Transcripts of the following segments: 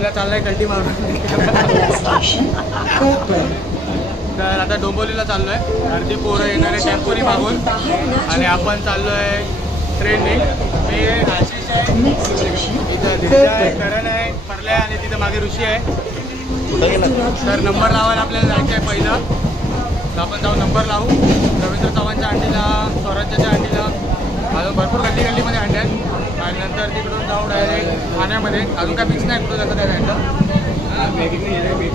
परला चाललाय कल्टी मारून. तर आता डोंबिवलीला चाललोय. अर्धी पोरं येणार आहे टेम्पोनी मागून आणि आपण चाललोय ट्रेनने. मी आशिष आहे, इथं दिशा आहे, करण आहे, परल्या आणि तिथं मागे ऋषी आहे. तर नंबर लावायला आपल्याला जायचं आहे पहिलं. तर आपण जाऊ नंबर लावू. रवींद्र चव्हाणच्या अंडीला, स्वराज्याच्या अंडीला, अजून भरपूर गल्लीमध्ये अंडे आहेत. आणि नंतर तिकडून जाऊ डायरेक्ट ठाण्यामध्ये. अजून काय फिक्स नाही कुठं कसं काय जायचं.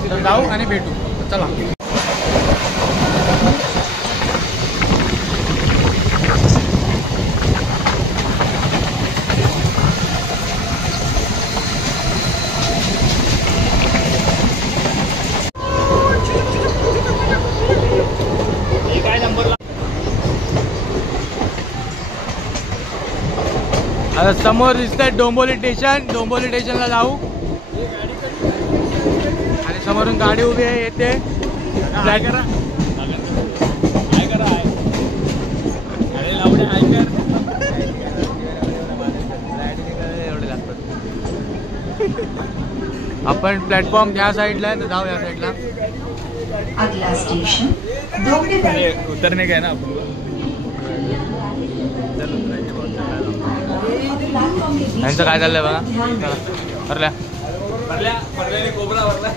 तर जाऊ आणि भेटू. चला. आता समोर दिसतंय डोंबिवली स्टेशन. डोंबिवली स्टेशनला जाऊ आणि समोरून गाडी उभी आहे येते. आपण प्लॅटफॉर्म या साईडला आहे तर जाऊ या साईडला. अगला स्टेशन उतरने का ना आपण. यांचं काय चाललंय बघा. भरल्या कोबरा भरला.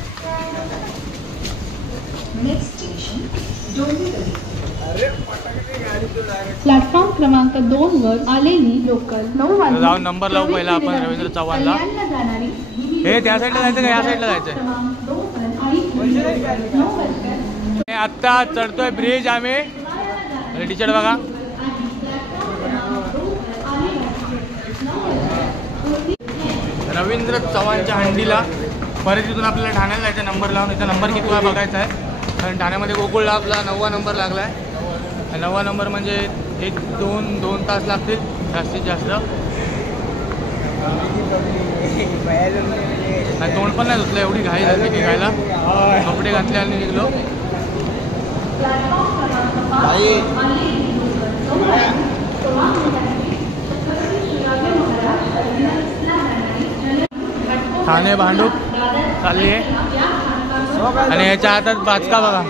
प्लॅटफॉर्म क्रमांक 2 वर आलेली लोकल 9 वाजता जाऊन नंबर लावू पहिला आपण रवींद्र चव्हाणला. हे त्या साईडला जायचं का या साईडला जायचंय. आत्ता चढतोय ब्रिज आम्ही. टी शर्ट बघा. रवींद्र चव्हाणच्या हंडीला. परत तिथून आपल्याला ठाण्याला जायचं नंबर लावून. इथं नंबर किती वेळा बघायचा आहे. कारण ठाण्यामध्ये गोकुळला आपला 9वा नंबर लागला आहे. 9वा नंबर म्हणजे 1-2 तास लागतील जास्तीत जास्त. आणि तोंड पण नाही धुतलं, एवढी घाई झाली निघायला. कपडे घातले आणि निघलो. ठाणे भांडूप चालली आहे आणि याच्या हातात बाचका बघा.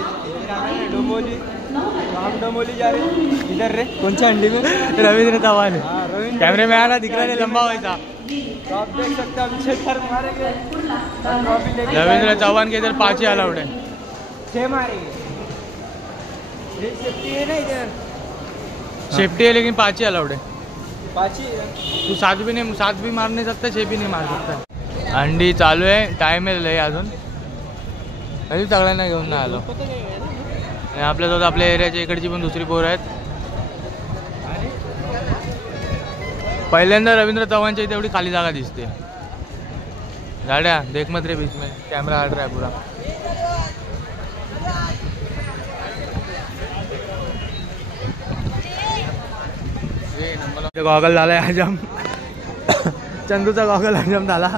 इधर रे कोणच्या अंडी में रवींद्र चव्हाण कॅमेरे में आना दिख रहा है लंबा व्हायचा. आप देख सकते हैं हम 6 थर मारेंगे. रवींद्र चव्हाण के इधर 5 ही अलाउड है. 6 मारेंगे. सेफ्टी है ना इधर. सेफ्टी है लेकिन 5 ही अलाउड है. 5 ही. तू 7 भी मार नहीं सकता, 6 भी नहीं मार सकता. अंडी चालू आहे. टाइम आहे अजून. कधी सगळ्यांना घेऊन नाही आलो. आणि आपल्यासोबत आपल्या एरियाच्या इकडची पण दुसरी पोरं आहेत. पहिल्यांदा रवींद्र चव्हाणच्या इथे एवढी खाली जागा दिसते. गाड्या देख मत रे बीच में. कॅमेरा हट रहा है पूरा. गॉगल झालाय हजम. चंदूचा गॉगल हजम झाला.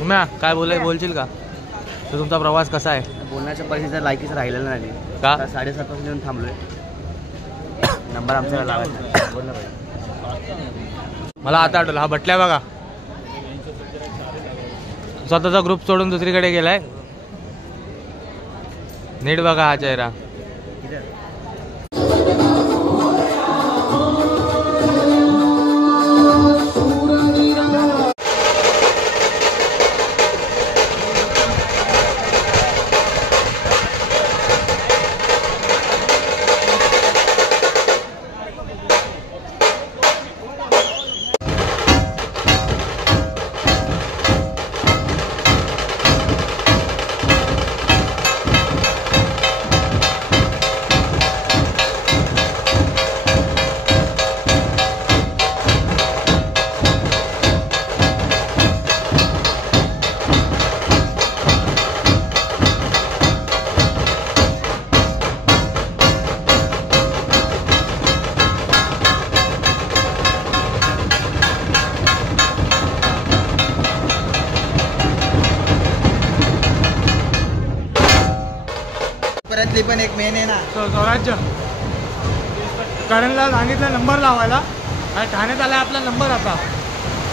उम्या काय बोलशील का. तर तुमचा प्रवास कसा आहे. बोलण्याच्या परिस्थितीचा लायकीच राहिलेला नाही का. 7:30 पासून येऊन थांबलोय. नंबर आमचा लावायचा. बोलला पाहिजे. मला आता आठवलं हा बटल्या बघा. स्वतःचा ग्रुप सोडून दुसरीकडे गेलाय. नीट बघा हा चेहरा. परतली पण एक मेन आहे ना. स्वराज्य करणला सांगितलं नंबर लावायला. आणि ठाण्यात आला आपला नंबर. आता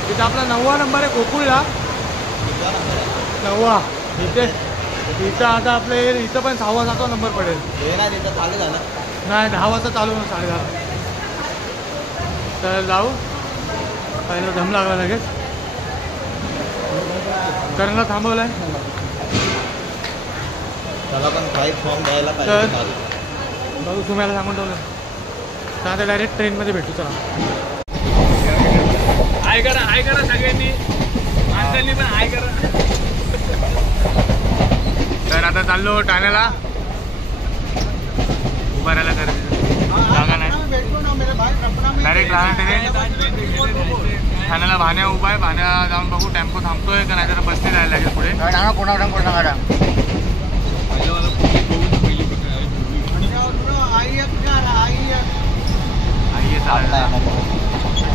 तिथं आपला 9वा नंबर आहे गोकुळला. 9वा इथे इथं आता आपले इथं पण 6वा 7वा नंबर पडेल. नाही 10 वाजता चालू ना 10:30. तर जाऊ पहिला दम लागला लगेच. करणला थांबवलाय त्याला पण काही फॉर्म द्यायला तर पाहिजे. बघू तुम्हाला सांगून ठेवलं तर आता डायरेक्ट ट्रेनमध्ये भेटू. चला हाय करा सगळ्यांनी माणसांनी पण हाय करा. तर आता चाललो ठाण्याला. उभा राहायला जागा नाही. डायरेक्ट ठाण्याला भाण्या उभा आहे. भाण्या जाऊन बघू टेम्पो थांबतोय का नाही तर बसने जायला लागेल पुढे.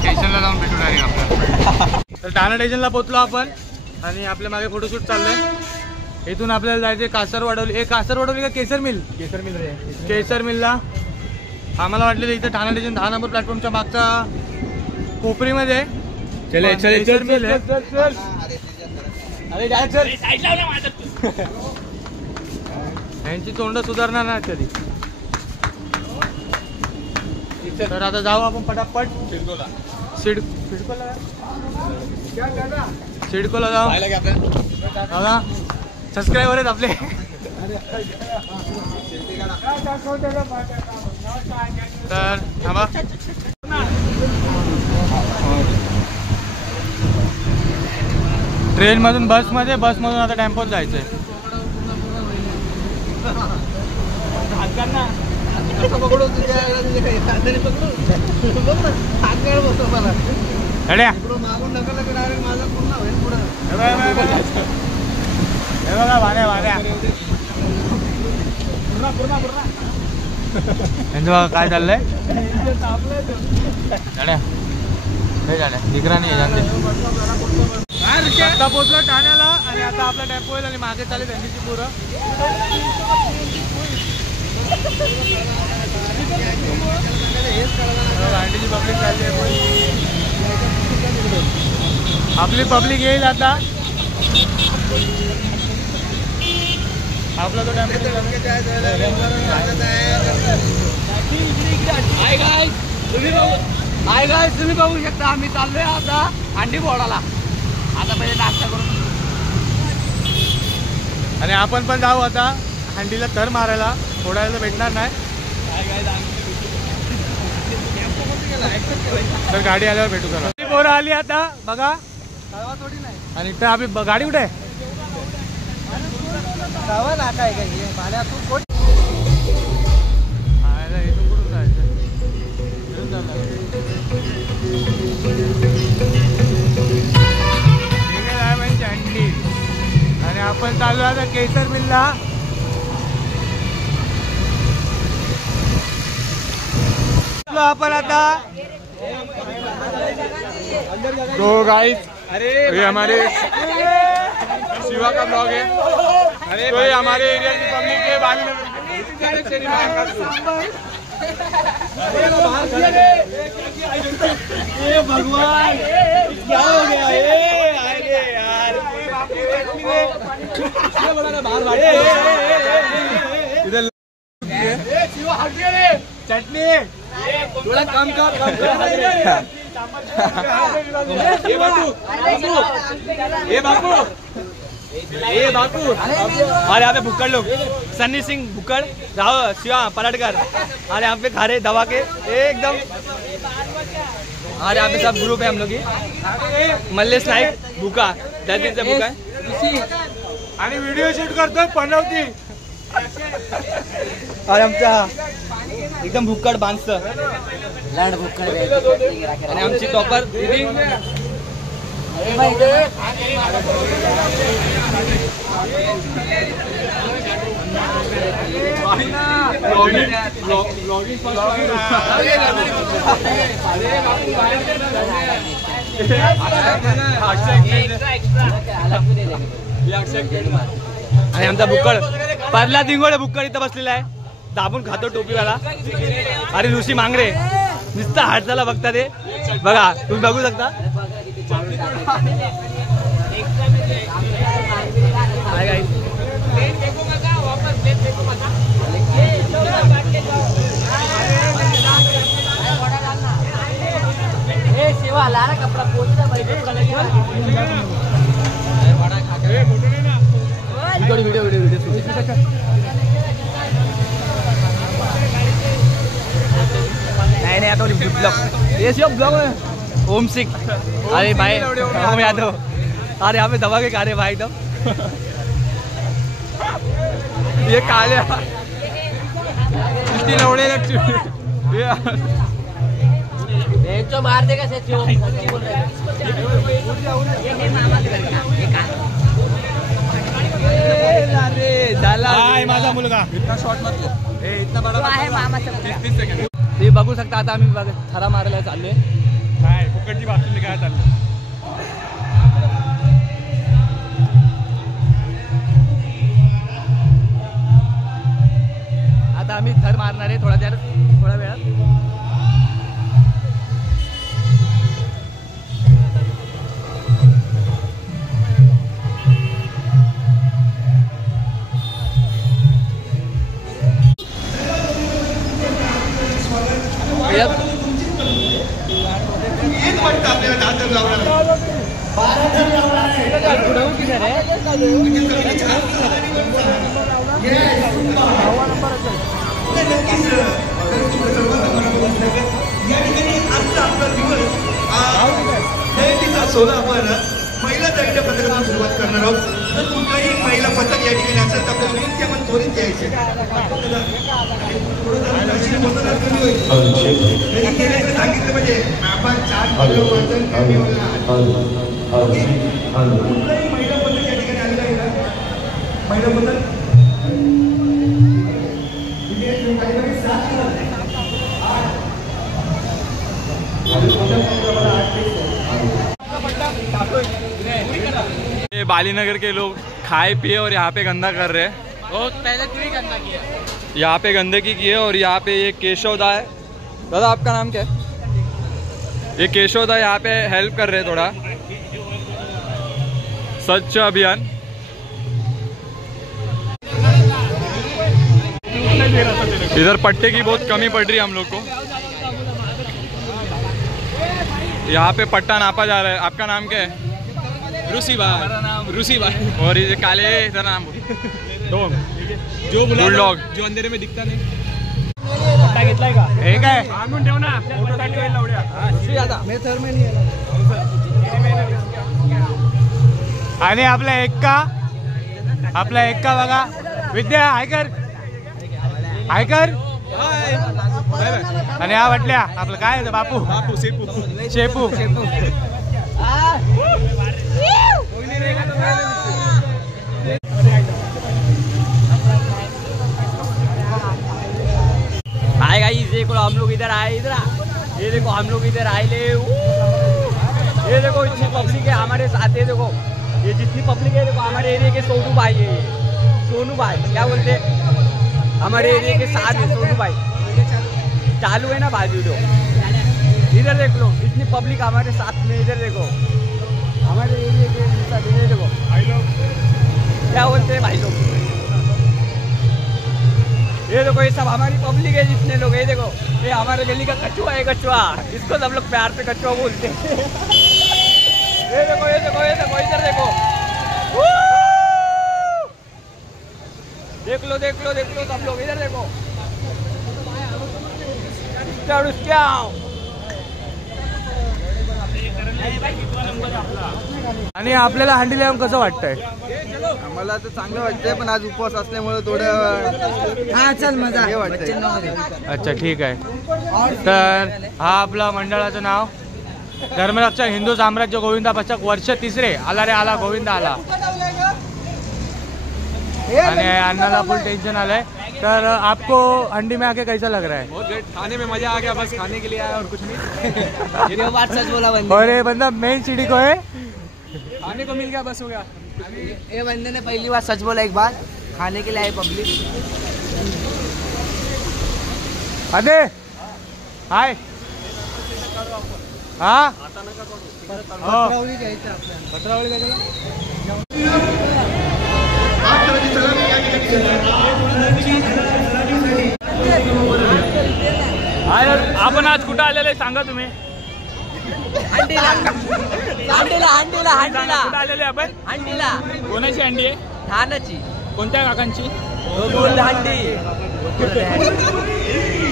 स्टेशनला जाऊन भेटू डायरेक्ट आपल्याला. तर ठाणा स्टेशनला पोहोचलो आपण आणि आपल्या मागे फोटोशूट चाललंय. इथून आपल्याला जायचे कासरवाडवली. कासरवाडवली का केसर मिल? केसर मिलला. आम्हाला वाटलेलं इथं ठाणा स्टेशन 10 नंबर प्लॅटफॉर्मच्या मागच्या कोपरीमध्ये केसर मिल आहे. यांची तोंड सुधारणार नाही कधी. तर आता जाऊ आपण पटापट सिडकोला जाऊ. दादा सबस्क्रायबर आहेत आपले. तर थांबा. ट्रेनमधून बसमधून आता टेम्पोत जायचंय. काय चाललंय निगराणी आता पोहोचलो ठाण्याला आणि आता आपला टेम्पो येईल आणि मागे चालेल त्यांची पुरं. पब्लिक चालली आहे. आपली पब्लिक येईल आता. आपला तो टेम्पो तुम्ही बघू शकता आम्ही चाललोय आता अंडी फोडायला. आता पहिले नाश्ता करून आणि आपण पण जाऊ आता हंडीला तर मारायला. फोडायला भेटणार नाही तर गाडी आल्यावर भेटू. करा पोरं आली आता बघा. आणि इथं आम्ही गाडी कुठे इथून कुठून जायचं. हंडी आणि आपण चालू आता केसर मिलला. आपण आता तो गाइस ये हमारे शिवा का ब्लॉग है. अरे तो ये हमारे एरिया की पब्लिक है. भगवान क्या हो गया यार. इधर चटनी थोड़ा कम कर. ये बापू और यहाँ पे भुक्कड़ लोग सन्नी सिंह भुक्कड़ राव शिवा पराटकर और यहाँ पे खारे दवा के एकदम. और यहाँ पे सब ग्रुप है हम लोग की. मल्लेश नाईक भुका 10 दिन से भुका है आणि व्हिडिओ शूट करतोय पनवती. और आमचा एकदम भुक्कड बांधतं लँड भुक्कड आणि आमची टॉपर दीदी. आणि आमचा भुक्कड परला दिंगोडे भुक्कड इथं बसलेला आहे. दाबून खातो टोपीवाला. अरे ऋषी मांगरे नुसता हात झाला बघता ते बघा. तुम्ही बघू शकता हाय गाइस, सेवा ला रहा कपड़ा पोछना भाई वीडियो नहीं आता ब्लॉग ये सिर्फ ब्लॉग है। ओम सिंह, अरे भाई ओम यादव, अरे यहाँ पे दबा के खा रहे भाई एकदम। ये काले लौड़े जो मार देगा माझा मुलगा इतना शॉर्ट मत लो, इतना बड़ा आहे मामाचा मुलगा. 30 सेकंड ते बघू शकता. आता आम्ही थरा मारायला चाललोय. काय फुकटची बातमी काय चाललं. आता आम्ही थर मारणार आहे थोड्या वेळात. सोला आपण महिला दैन्य पथकातून सुरुवात करणार आहोत. तर कुठलाही महिला पथक या ठिकाणी असेल तर आपल्याला विनंती आपण त्वरित यायचे. सांगितलं म्हणजे आपण 4 किलो वजन कमी होणार. कुठलाही महिला पथक या ठिकाणी आलेला आहे ना, महिला पथक ये बालीनगर के लोग खाए पिए और यहाँ पे गंदा कर रहे हैं. पहले तू ही गंदा किया. यहाँ पे गंदगी की है और यहाँ पे ये केशवदा है. दादा आपका नाम क्या है? ये केशवदा यहाँ पे हेल्प कर रहे हैं थोड़ा स्वच्छ अभियान. इधर पट्टे की बहुत कमी पड़ रही है हम लोग को. यहाँ पे पट्टा नापा जा रहा है. आपका नाम क्या है? रूसी भाई. और ये काले इधर नाम जो बुलडॉग जो अंधेरे में दिखता नहीं. पट्टा घेतलाय का? हे काय आणून ठेव ना, फोटो साठी वेळ लावूया. आणि आपला एक्का बघा. विद्या हायकर आणि हा वाटल्या आपलं काय आहे बापू शेपू. हाय गाइस, देखो हम लोग इधर आए. ये देखो हम लोग इधर आए ले. ये देखो इतनी पब्लिक है हमारे साथ. ये देखो ये जितनी पब्लिक है देखो हमारे एरिया के सोनू भाई है. सोनू भाई क्या बोलते हमारे एरिया के साथ है. सोनू भाई चालू है ना भाई वीडियो. इधर देख लो इतनी पब्लिक हमारे साथ में. इधर देखो हमारे एरिया के साथ. इधर देखो क्या बोलते हैं भाई लोग. ये देखो ये सब हमारी पब्लिक है जितने लोग. ये देखो ये हमारे गली का कछुआ है. कछुआ इसको सब लोग प्यार से कछुआ बोलते हैं. ये देखो इधर देखो. देख लो सब लोग. इधर देखो आणि आपल्याला हंडी लावून कसं वाटतंय? मला तर चांगलं वाटतंय, पण आज उपवास असल्यामुळे थोडं चल मजा हे वाटतंय. अच्छा ठीक आहे. तर हा आपला मंडळाचं नाव धर्मरक्षक हिंदू साम्राज्य गोविंदा पथक वर्ष 3. आला रे आला गोविंदा आला. आणि अन्नाला फुल टेंशन आलंय. तर आपको हंडी में आके कैसा लग रहा है? बहुत ग्रेट. खाने में मजा आ गया. बस खाने के लिए आया और कुछ नहीं. ये बात सच बोला बंदे. और ये बंदा मेन सीढ़ी को है. खाने को मिल गया, बस हो गया. ये बंदे ने पहली बार सच बोला. एक बार खाने के लिए आए पब्लिक. अरे हाय हा पत्रावळी घ्यायचं आपल्याला. पत्रावळी कशाला? आपण आज कुठं आलेले सांगा तुम्ही. हंडीला हंडीला हंडीला हंडीला कुठं आलेले आपण? हंडीला. कोणाची अंडी आहे? ठाण्याची कोणत्या काकांची? गोकुळ हंडी.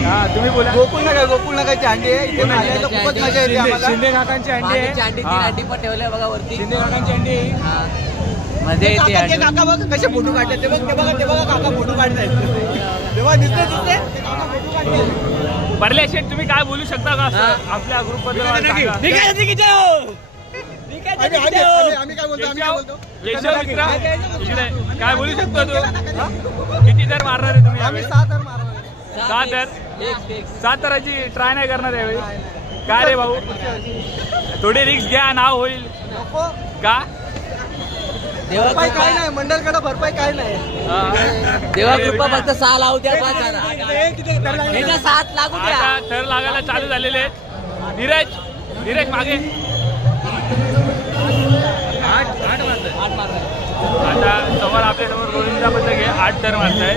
हा तुम्ही बोला. गोकुळ नगरची अंडी आहे. इथे खायला खूपच मजा येते आम्हाला. शिंदे काकांची अंडी आहे. अंडी हा. अंडी पण ठेवल्या बघा वरती. शिंदे काकांची अंडी आहे. हा. मजा येते काका अंडी. काका बघ कसे फोटो काढतात. ते बघा काका फोटो काढतायत. तेव्हा दिसते ते काका फोटो काढतात. बरले शेठ तुम्ही काय बोलू शकता का हा. आपल्या ग्रुप बद्दल? आम्ही काय बोलतो केशव मित्र इकडे काय बोलू शकतो तू? किती दर मारणार आहे तुम्ही आम्ही यावेळी? 6 तर मारणार. 7 दर. 7 तराची ट्राय नाही करणार यावेळी का रे भाऊ? थोडी रिक्स घ्या, नाव होईल नको. का? भरपाई काय नाही, मंडळकडे भरपाई काय नाही. देवा कृपा फक्त 6 लावू द्या. 7 लागू द्या. आता थर लागायला चालू झालेले आहेत. नीरज मागे. आता समोर आपल्या समोर गोविंदा पथक आहे. 8 थर मारताय.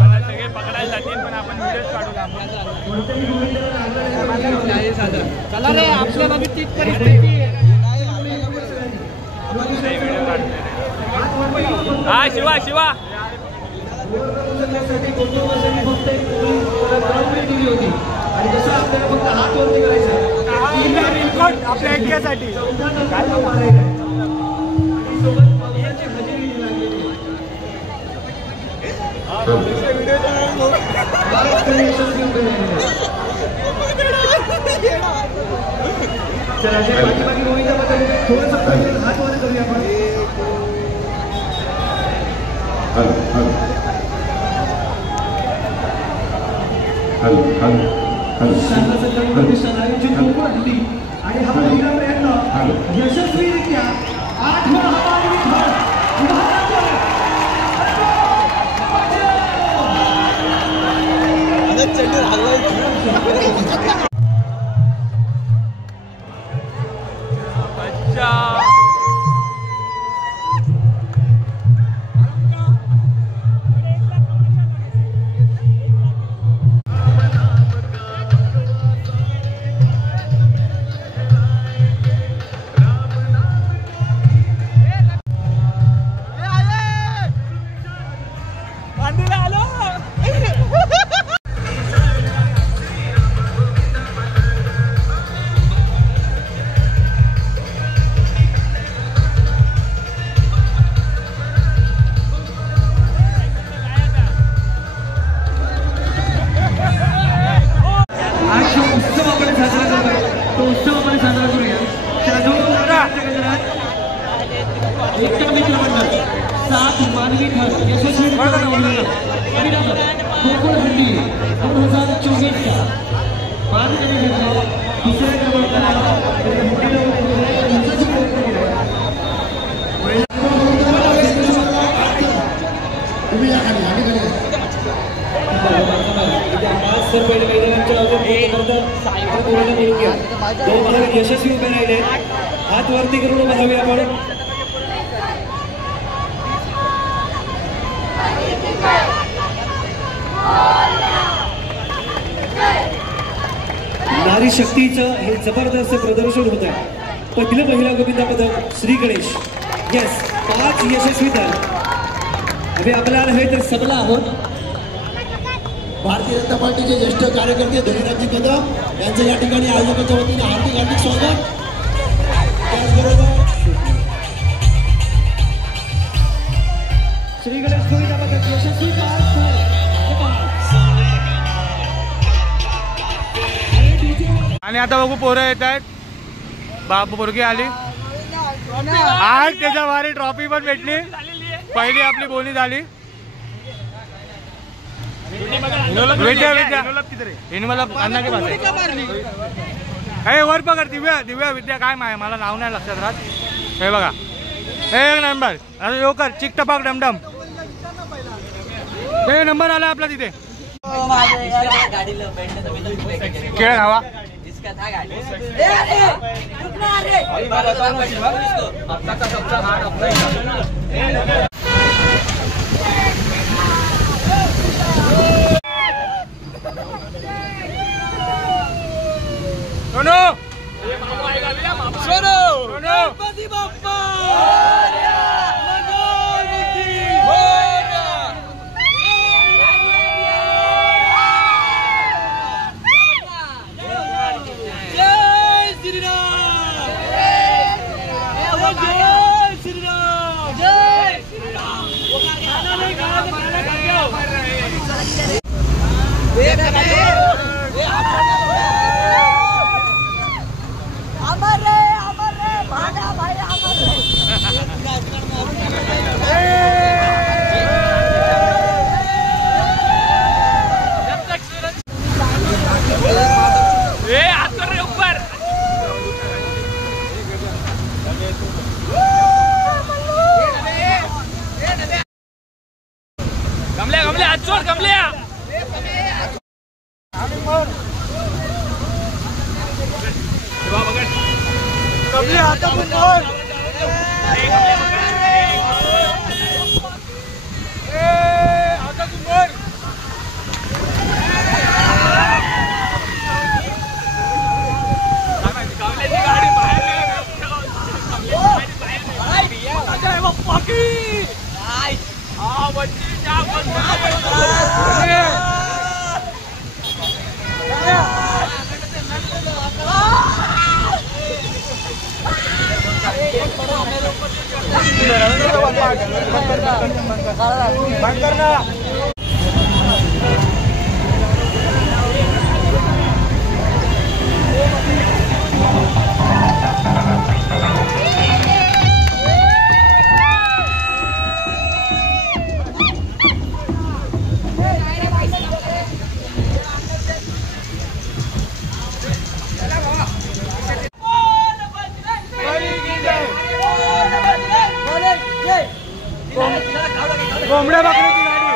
आता सगळे पकडायला जातील पण आपण व्हिडिओ काढू. चला रे आपल्याला बी तीच परिस्थिती आहे. हा शिवा आपल्या ऐक्यासाठी आणि हा पहिला प्रयत्न यशस्वीरित्या 8वा हवाई थर यशस्वी उभे राहिले. हात वरती करून उभा राहूया आपण. नारी शक्तीचं हे जबरदस्त प्रदर्शन होत आहे. पहिला गोविंदा पदक श्री गणेश. येस 5 यशस्वी दर. अभि आपल्याला हे तर सबला आहोत. भारतीय जनता पार्टीचे ज्येष्ठ कार्यकर्ते धनीरामजी कदम यांचं या ठिकाणी आयोजकांच्या वतीने हार्दिक स्वागत. त्याचबरोबर श्री गणेश गोविंदा पदक यशस्वी आणि आता बघू पोरं येत आहेत. बाप पोरगी आली. आज त्याच्या वारी ट्रॉफी पण भेटली. पहिली आपली बोली झाली. वर पकड. दिव्या विद्या काय मला नाव नाही लक्षात राहत. हे बघा 1 नंबर. अरे योकर चिक टपाक डमडम. हे नंबर आला आपला तिथे. खेळ हवा कोंबड्या पकडायची गाडी.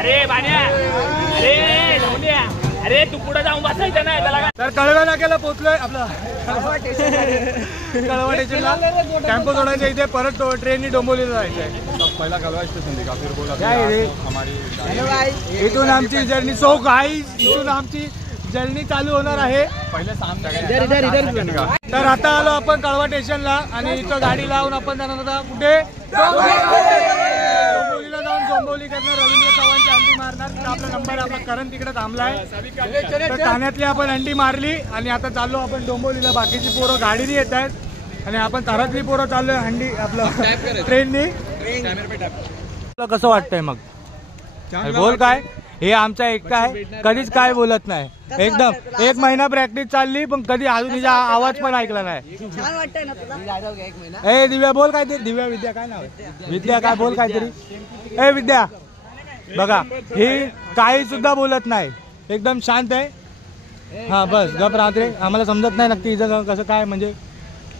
अरे बाण्या, अरे ढोल्या, अरे तू पुढे जाऊन बसायचं नाही त्याला. तर कळवा नाक्याला पोहोचलोय. आपला कळवा स्टेशनला टेम्पो सोडायचं. इथे परत ट्रेननी डोंबिवलीला जायचंय. पहिला कळवा स्टेशन इथून आमची जर्नी. सो गाईज, इथून आमची जर्नी चालू होणार आहे. तर आता आलो आपण कळवा स्टेशनला आणि इथं गाडी लावून आपण जाणार होता कुठे, डोंबिवलीला जाऊन डोंबिवली करणार. रवींद्र चव्हाणची अंडी मारणार. तिथं आपला नंबर आपला करण तिकडे थांबलाय. तर ठाण्यातली आपण अंडी मारली आणि आता चाललो आपण डोंबिवलीला. बाकीची पोरं गाडीने येत आहेत आणि आपण थरातली पोरं चाललोय अंडी आपलं ट्रेननी. कसं वाटतंय मग बोल काय. हे आमचा एकटा आहे, कधीच काय बोलत नाही. एकदम 1 महिना प्रॅक्टिस चालली पण कधी अजून तिचा आवाज पण ऐकला नाही. छान वाटतंय ना तुला. ए दिव्या बोल काहीतरी. दिव्या विद्या काय नाव आहे, विद्या काय बोल काहीतरी. ए विद्या बघा, ही काही सुद्धा बोलत नाही, एकदम शांत आहे. हा बस गप राहते. आम्हाला समजत नाही नक्की हिचं कसं काय. म्हणजे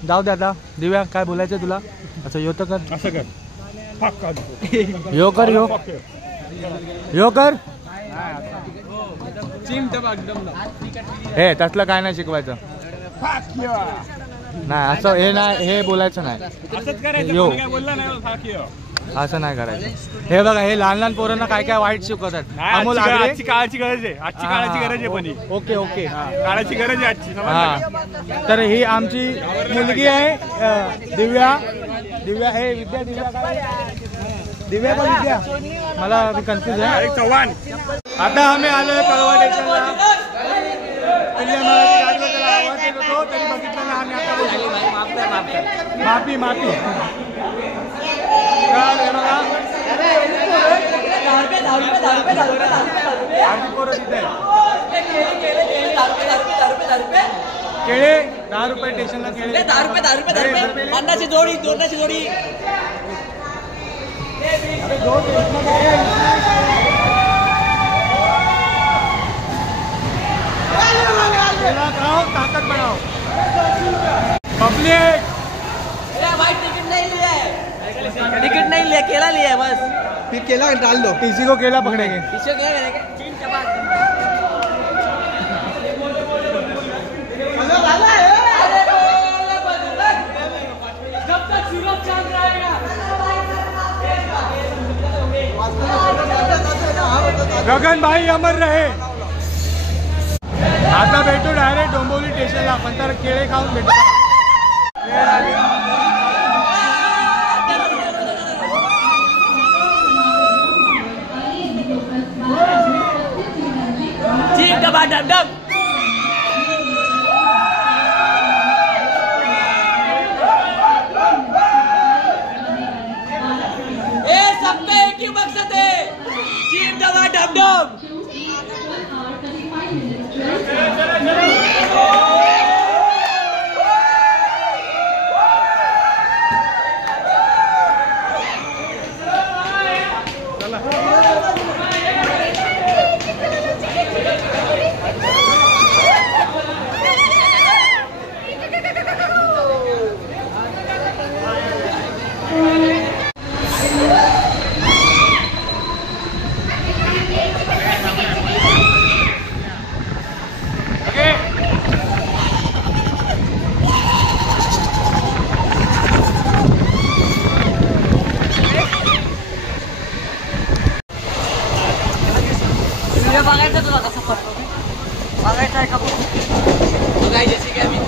जाऊ दे आता. दिव्या काय बोलायचं तुला. असं यो तर कर, असं कर, यो कर, यो कर. हे तसलं काय नाही शिकवायचं. नाही असं हे नाही, हे बोलायचं नाही. यो असं नाही करायचं. हे बघा, हे लहान लहान पोरांना काय काय वाईट शिकवतात. अमोल आजची काळाची गरज आहे. आजची काळाची गरज आहे. पण ओके ओके, काळाची गरज आहे आजची. हा तर ही आमची मुलगी आहे दिव्या. दिव्या हे विद्या. दिव्या काय, दिव्या का विद्या, मला कन्फ्युज आहे. चव्हाण. आता आम्ही आलोय कळवा स्टेशनला. आवाज येत होतो तरी बघितलं ना आम्ही. आता माफी माफी. केळे 10 रुपये स्टेशनला. केळे 10 रुपये. अन्नाची जोडी, दोनाची जोडी. केला खाओ, ताकत बनाओ। पब्लिक भाई टिकट नहीं लिया है, टिकट नहीं लिया, केला लिया है बस। फिर केला डाल दो, किसी को केला पकड़ेंगे। इसको क्या करेंगे? चीन चबा। जब तक सूरज चांद रहेगा। गगन भाई अमर रहे। आता भेटू डायरेक्ट डोंबिवली स्टेशनला, पण तर केळे खाऊन भेटू। चीन चबा डब डब। सबका एक ही मकसद है, चीन चबा डब डब। बघायचं तुला कसं पडतो, बघायचं आहे का? बघायचे की आम्ही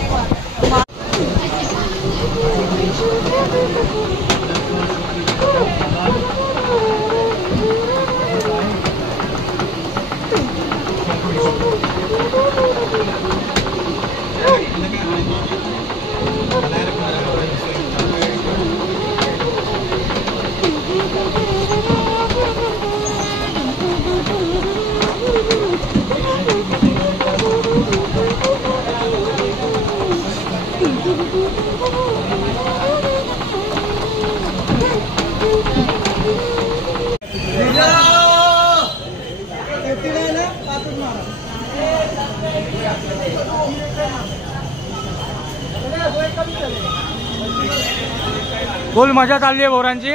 फुल मजा चालली आहे बोरांची।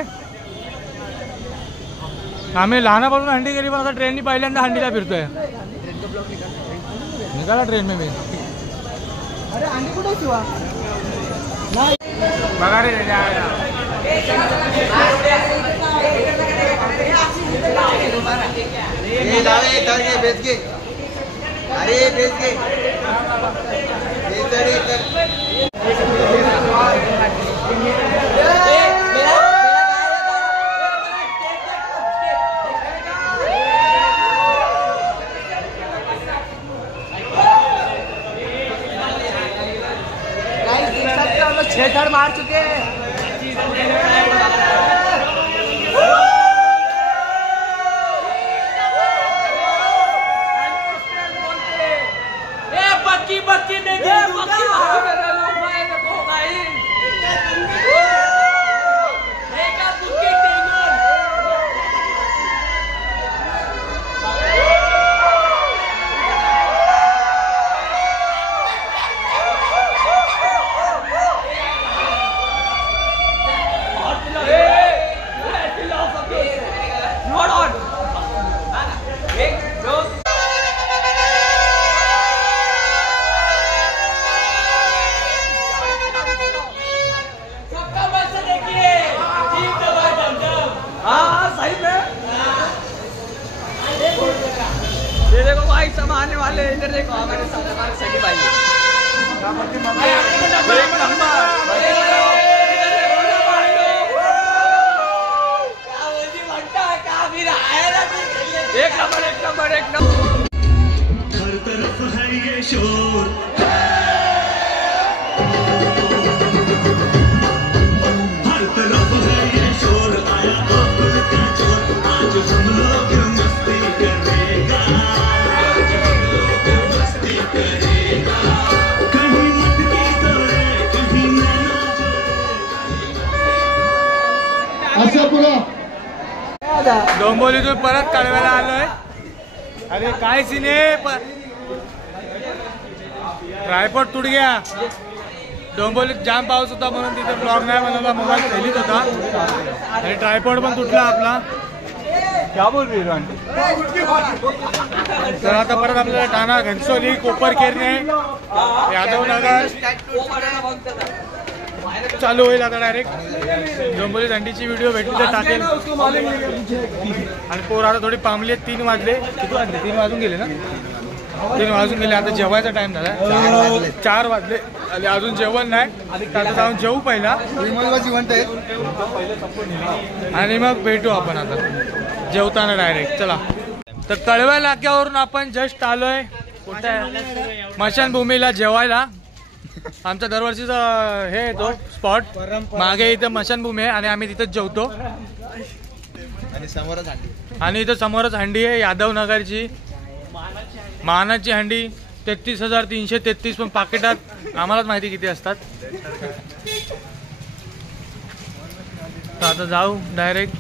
आम्ही लहानापासून हंडी गेली, पण आता ट्रेननी पहिल्यांदा हंडीला फिरतोय। निघाला ट्रेन में मी। बघा रे बेच के, अरे बेच के छह धड़ मार चुके हैं। बक्की बक्की देखिए, ये देखो भाई सब आने वाले, इधर देखो हमारे सभी भाई एक नंबर हर तरफ है ये शोर, हर तरफ है ये शोर, आया आपका चोर, आज हम लोग मस्ती करेगा, कहीं मटकी तोड़े, कहीं नैना जोड़े। डोंबिवलीतून परत कळव्याला आलोय। अरे काय सिने ट्रायपॉड तुट गया. डोंबिवलीत जाम पाऊस होता म्हणून तिथे ब्लॉग नाही बनवला, मोबाईल थैलीत होता आणि ट्रायपॉड पण तुटला आपला. क्या बोल रही है? तर आता परत आपल्याला ठाणा, घनसोली, कोपरखेरणे, यादवनगर चालू होईल आता डायरेक्ट. डोंबिवली थंडीची व्हिडिओ भेटली तर टाकेल. आणि पोर आता थोडी पांबली आहेत. 3 वाजले. किती वाजले? 3 वाजून गेले ना. 3 वाजून गेले. आता जेवायचा टाइम झाला. 4 वाजले आणि अजून जेवण नाही. आता जाऊन जेवू पहिला आणि मग भेटू आपण आता जेवताना डायरेक्ट. चला. तर कळव्या नाक्यावरून आपण जस्ट आलोय कुठे स्मशानभूमीला जेवायला. आमचा दरवर्षीचा हे येतो स्पॉट. मागे इथं स्मशानभूमी आहे आणि आम्ही तिथंच जेवतो. आणि इथं समोरच हंडी आहे यादवनगरची, मानाची हंडी. 33,333 पण पाकिटात आम्हालाच माहिती किती असतात. तर आता जाऊ डायरेक्ट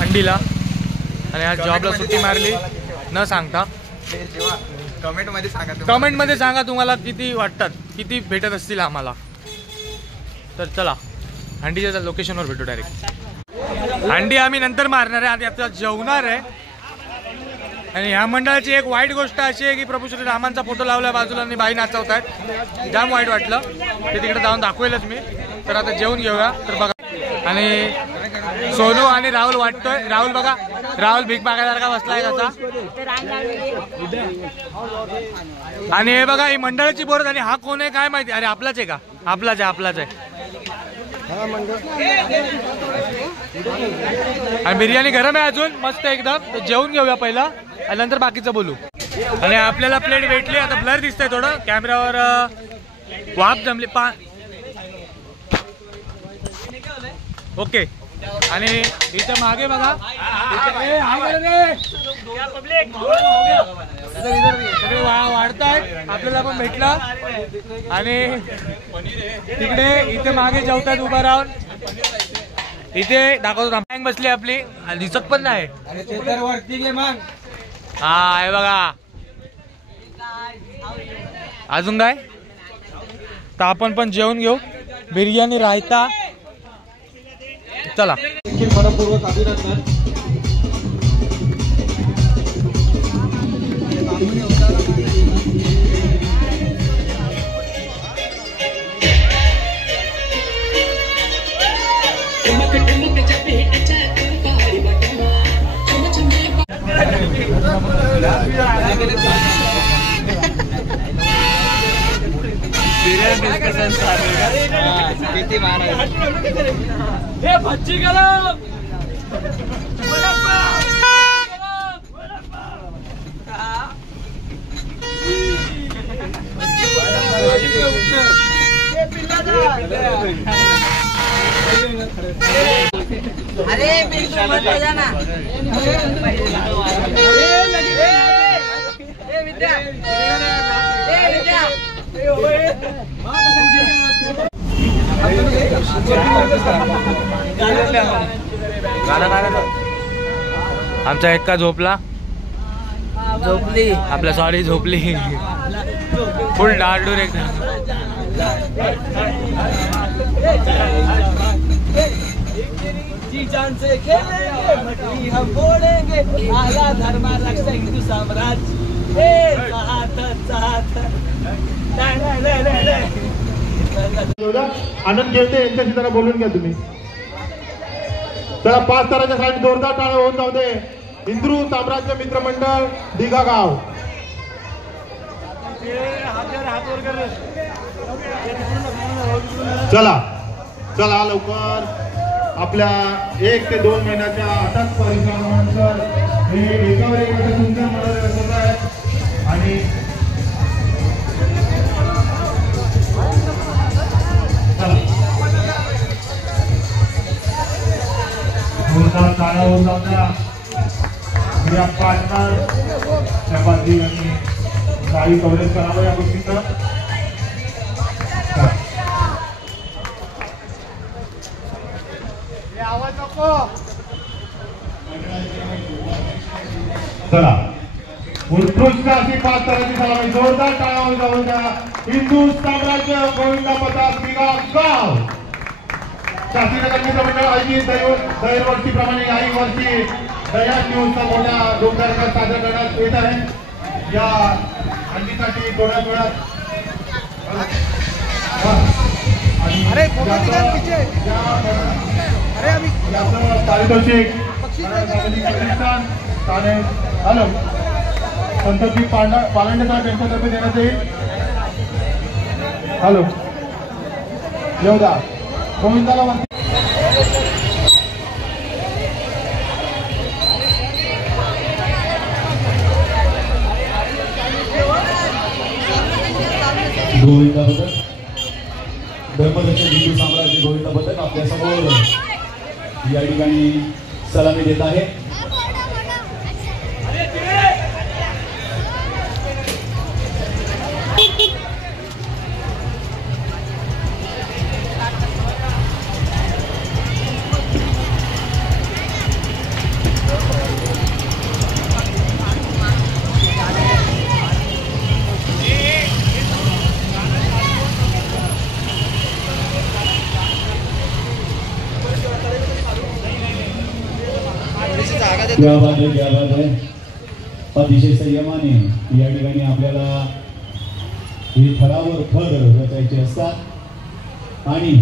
हंडीला. आणि आज जॉबला सुट्टी मारली न सांगता. कमेंट मध्ये सांगा तुम्हाला किती वाटतात, किती भेटत असतील आम्हाला. तर चला हंडीच्या लोकेशनवर भेटू डायरेक्ट. हंडी आम्ही नंतर मारणार आहे, आधी आता जेवणार आहे. आणि ह्या मंडळाची एक वाईट गोष्ट अशी आहे की प्रभू श्री रामांचा फोटो लावला बाजूला आणि बाई नाचवतायत. जाम वाईट वाटलं. ते तिकडे जाऊन दाखवेलच मी. तर आता जेवून घेऊया. तर बघा आणि सोनू आणि राहुल वाटतोय. राहुल बघा, राहुल भीक मागायसारखा बसलाय कसा. आणि हे बघा ही मंडळाची बोरत. आणि हा कोण आहे काय माहिती. अरे आपलाच आहे का? आपलाच आहे, आपलाच आहे. आणि बिर्याणी गरम आहे अजून मस्त एकदम. तर जेवून घेऊया पहिला आणि नंतर बाकीचं बोलू. आणि आपल्याला प्लेट भेटली. आता ब्लर दिसतंय थोडं कॅमेऱ्यावर. वाफ जमली ओके. आणि इथं मागे बघा सगळे वाढतायत. आपल्याला पण भेटला. आणि तिकडे इथे मागे जेवतात उभा राहून. इथे दाखवतो बँक बसली आपली. दिसत पण नाही. हा हे बघा. अजून काय. तर आपण पण जेवून घेऊ. बिर्याणी, रायता. चला. मनपूर्वक अभिनंदन. किती महाराज हे भज्जी गरम. अरे बिल्कुल मत हो जाना. विद्या आमचा एक्का झोपली. आपल्या सॉरी झोपली. फुल डारडूर एकदम. जान से खेलेंगे मटकी हम फोड़ेंगे. आला धर्मा रक्षा हिंदू साम्राज्य. आनंद घेते यांच्याशी जरा बोलून घ्या तुम्ही. चला 5 ताराच्या साठी जोरदार टाळ्या होऊन जाऊ दे. हिंदू साम्राज्य मित्रमंडळ दिघा गाव. चला चला लवकर. आपल्या 1 ते 2 महिन्याच्या अथक परिश्रमानंतर हे एकावर एक सुंदर मनोरंजन होत आहे. आणि जोरदार टाळ्या होऊन जाऊ द्या. मीडिया पार्टनर शहबाजी यांनी काही कव्हरेज करावं या गोष्टीचं. आवाज नको. चला उत्कृष्ट अशी 5 तराची सलामी जोरदार टाळ्या जाऊन द्या. हिंदू साम्राज्य गोविंदा पताक गाव शास्त्रीनगर मित्र मंडळ आयोजित दरवर्षीप्रमाणे याही वर्षी दयान दिवसचा मोठा जोरदार साजरा करण्यात येत आहे. या हल्लीसाठी थोड्याच वेळात पारितोषिक हॅलो संतोषी पालांडे साहेब यांच्यातर्फे देण्यात येईल. हॅलो येऊ द्या गोविंदाला गोविंदा पदक धर्मदर्शन हिंदू साम्राज्य गोविंदा पदक आपल्या समोर या ठिकाणी सलामी देत आहे. क्या बात है. अतिशय संयमाने या ठिकाणी आपल्याला हे थरावर थर रचायचे असतात आणि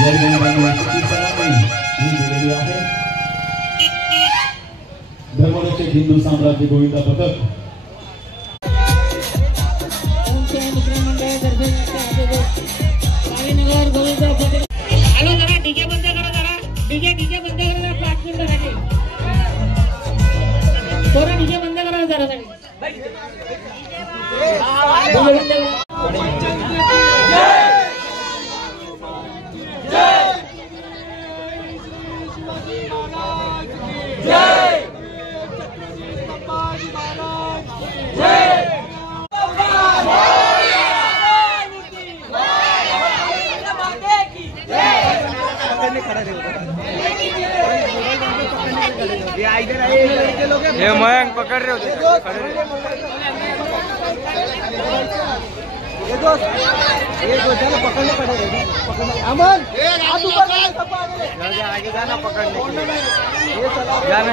या ठिकाणी सलामी दिलेली आहे. धर्मरक्षक हिंदू साम्राज्य गोविंदा पथक डीजे बंद करा जरा. डीजे बंद करा 5 मिनिटासाठी. थोडा डीजे बंद करा जरा साठी. ये मयंक पकड़ रहे होते पकड़ने पड़ेगा. अमन आगे जाना पकड़ने जाना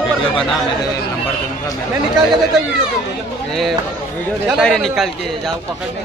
वीडियो बना मेरे नंबर दूंगा. मैं निकाल के देता वीडियो देता है निकाल के जाओ पकड़ने.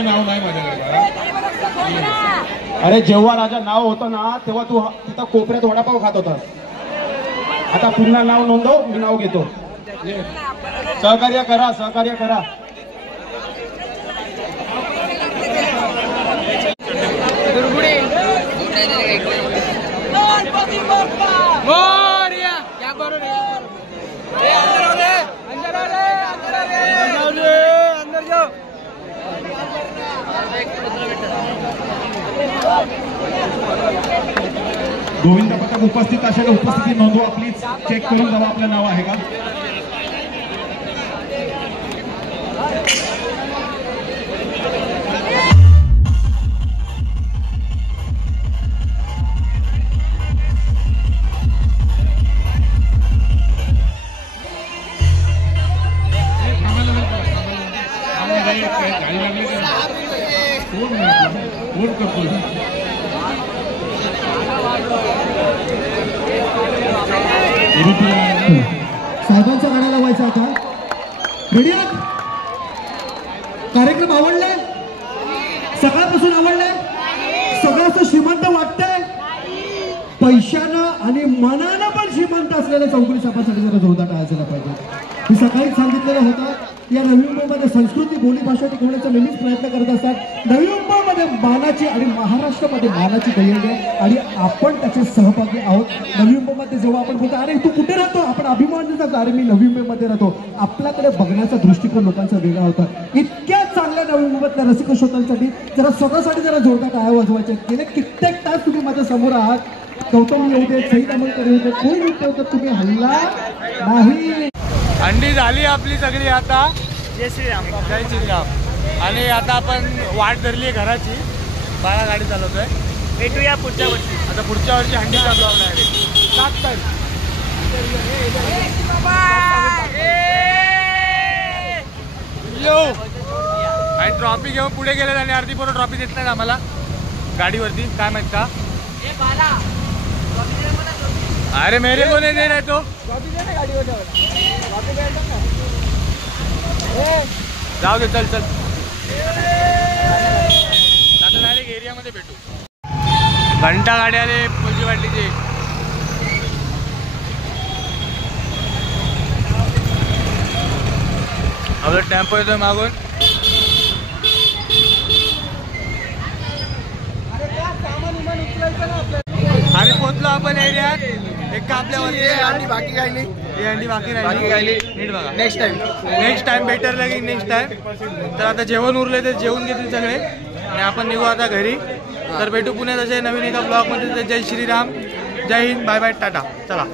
नाव नाही माझ्याकडे. अरे जेव्हा राजा नाव होतं ना तेव्हा तू तिथं कोपऱ्यात वडापाव खात होतास. आता पुन्हा नाव नोंदव, मी नाव घेतो. सहकार्य करा. गोविंदा पथक उपस्थित असेल उपस्थिती नोंदवा प्लीज. चेक करून जावा आपलं नाव आहे का. गाडी लागली साहेबांचा गाणं लावायचा आता. रेडी आहात? कार्यक्रम आवडले? सकाळपासून आवडले? सगळं असं श्रीमंत वाटतंय? पैशानं आणि मनानं पण श्रीमंत असलेल्या चौगुले साहेबांसाठी जरा जोरदार टाळायला पाहिजे. मी सकाळीच सांगितलेलं होतं, या नवी मुंबईमध्ये संस्कृती बोली भाषा टिकवण्याचा नेहमीच प्रयत्न करत असतात. नवी मुंबईमध्ये मानाची आणि महाराष्ट्रामध्ये मानाची दैनिक आहे आणि आपण त्याचे सहभागी आहोत. नवी मुंबईमध्ये जेव्हा आपण बोलतो अरे तू कुठे राहतो, आपण अभिमान जातो अरे मी नवी मुंबईमध्ये राहतो. आपल्याकडे बघण्याचा दृष्टिकोन लोकांचा वेगळा होता. इतक्या चांगल्या नवी मुंबईतल्या रसिक श्रोत्यांसाठी जरा स्वतःसाठी जरा जोरदार टाळ्या वाजवायचे. गेले कित्येक तास तुम्ही माझ्या समोर आहात. गौतम येऊ दे, सईद अमोलकर येऊ दे, कोण येऊ तर तुम्ही हल्ला नाही. अंडी झाली आपली सगळी आता. जय श्रीराम. जय श्रीराम. आणि आता आपण वाट धरली आहे घराची. बाळा गाडी चालवतोय. भेटूया पुढच्या वर्षी. आता पुढच्या वर्षी हंडी चालवणार आहे. 7 तारीख. आणि ट्रॉफी घेऊन पुढे गेले आणि अर्धी पोरं ट्रॉफी देत नाही आम्हाला गाडीवरती. काय माहित का? अरे मेरे को नहीं दे रहे तो जाऊ दे. चल चल आता डायरेक्ट एरियामध्ये भेटू. घंटा गाडी आले पुलची वाटलीची. आपला टेम्पो येतोय मागून. आम्ही पोहोचलो आपण एरियात. एक का आपल्यावरती अंडी बाकी राहिली. ही अंडी बाकी राहिली. नीट बघा. नेक्स्ट टाइम बेटर लागेल. Next time. तर आता जेवण उरले ते जेवून घेतील सगळे आणि आपण निघू आता घरी. तर भेटू पुण्यात असे नवीन एका ब्लॉगमध्ये. जय श्रीराम. जय हिंद. Bye bye. टाटा. चला.